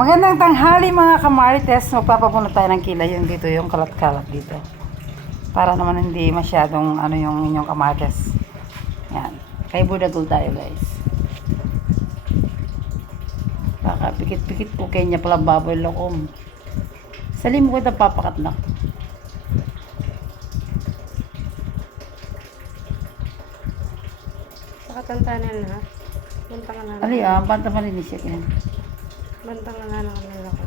Magandang tanghali mga kamarites. Magpapapunot tayo ng kilay yung dito, yung kalat-kalat dito. Para naman hindi masyadong ano yung inyong kamarites. Yan. Kay Budagul tayo guys. Baka pikit-pikit po kanya pala baboy lokom. Salim ko ito papakat na. Katantanan na. Bantang nga na. Ali banta malinis siya kanya. Bantang nga na kanila ko.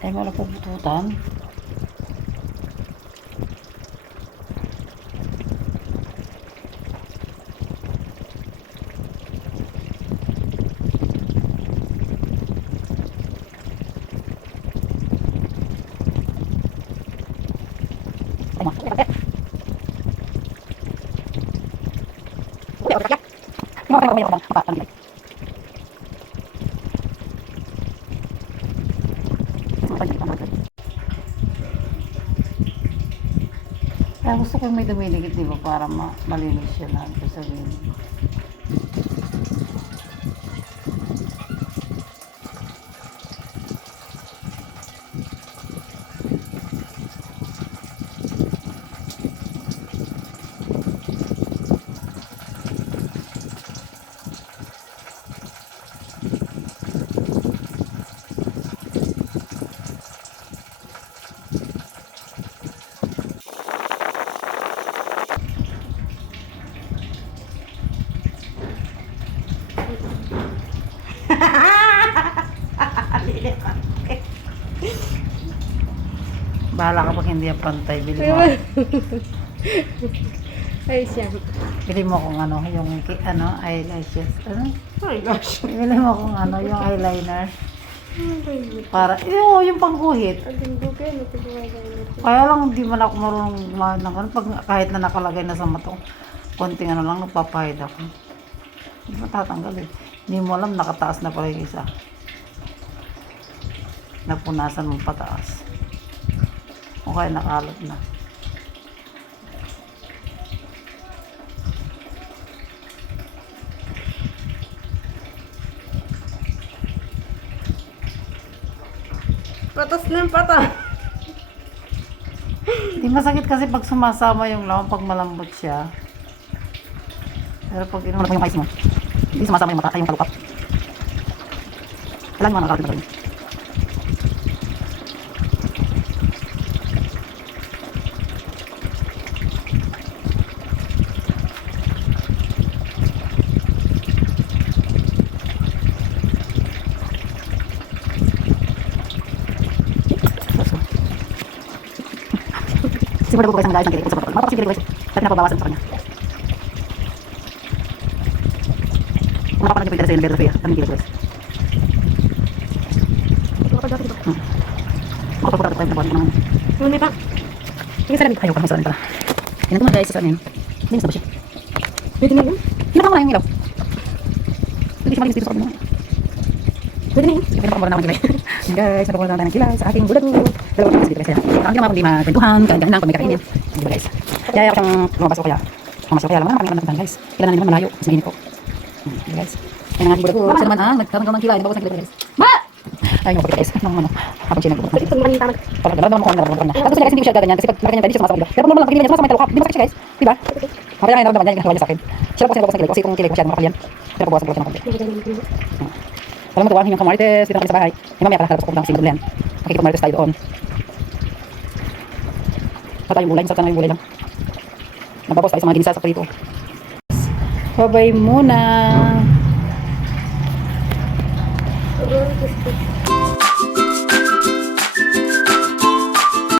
Ay wala po bututan. Kaya gusto ko yung may dumiligit, di ba? Para malinis siya na. Sabihin. Bahala ka pag hindi ang pantay. Bili mo. Ay, siya. Bili mo kung ano, yung eyelashes. Ano? Oh my gosh. Bili mo kung ano, yung eyeliner. Para, yung pangguhit. Ang ko kayo, natagawa kayo. Kaya lang hindi man ako marunong gumawa ng ano. Pag kahit na nakalagay na sa matong, konting ano lang, nagpapahid ako. Hindi matatanggal eh. Hindi mo alam, nakataas na pala yung isa. Napunasan mo pataas. O kaya nakalat na. Patas na yung pata. Hindi masakit kasi pag sumasama yung lawan, pag malambot siya. Pero pag inuman mo yung ice mo, hindi sumasama yung mata, yung kalukap. Kailangan mo nakakit na rin. Siguro po kayo guys ng kilig. Mapapag sige guys. Sabi na pabawasan sa kanya. Kung napapanagin po yung sa better kami kilig guys. Makapagpapag tayo ng buwan naman. May pa. Sige sa lamig. Ayaw pa may salamin pala. Yan ito mga guys sa amin. Linis na ba siya? Pwede na yun? Hinaka mo na yung ilaw. Pwede siya malinis dito sa kabila. Pwede na yun? Sige, pinapakamura na ako ng kilay. Yan guys, napakamura na tayo ng kilay sa aking Budagul. Dalawa kami dito guys. Ang ginawa kundi magkwentuhan, kain-kain lang pag may kakainin. Diba guys? Kaya ako siyang lumabas o kaya. Lumabas o kaya lang naman napuntahan guys. Kailan na naman malayo. Mas mainit po. Diba guys? Yan ang ating Budagul. Kasi naman nagkaroon ng kilay. Nabawas ng kilay guys. Ma! Ay, yung kapit guys. Ano? Habang siya nagbubukas. Ito naman yung tama. Parang gano'n naman ko ang nararamdaman niya. Tapos guys, hindi ko siya gaganyan kasi pag nakaganyan tayo, di siya sumasama diba? Pero pag normal lang, pag hindi niya sumasama yung talukap, di masakit siya guys. Diba? Kaya nga yung nararamdaman niya, yung nakawa niya sa akin. Siya lang po siya nagbawas ng kilay ko kasi itong kilay ko masyadong makapal yan. Pero pagbawasan ko lang siya ng konti. Alam mo tuwa, yung kamarites, dito kami sa bahay. Yung mamaya pala, harap ko ng single yan. Makikipag-marites tayo doon. Mata yung gulay, masarap na yung gulay lang. Nagbabawas tayo sa mga ginisa sa prito. Bye-bye muna.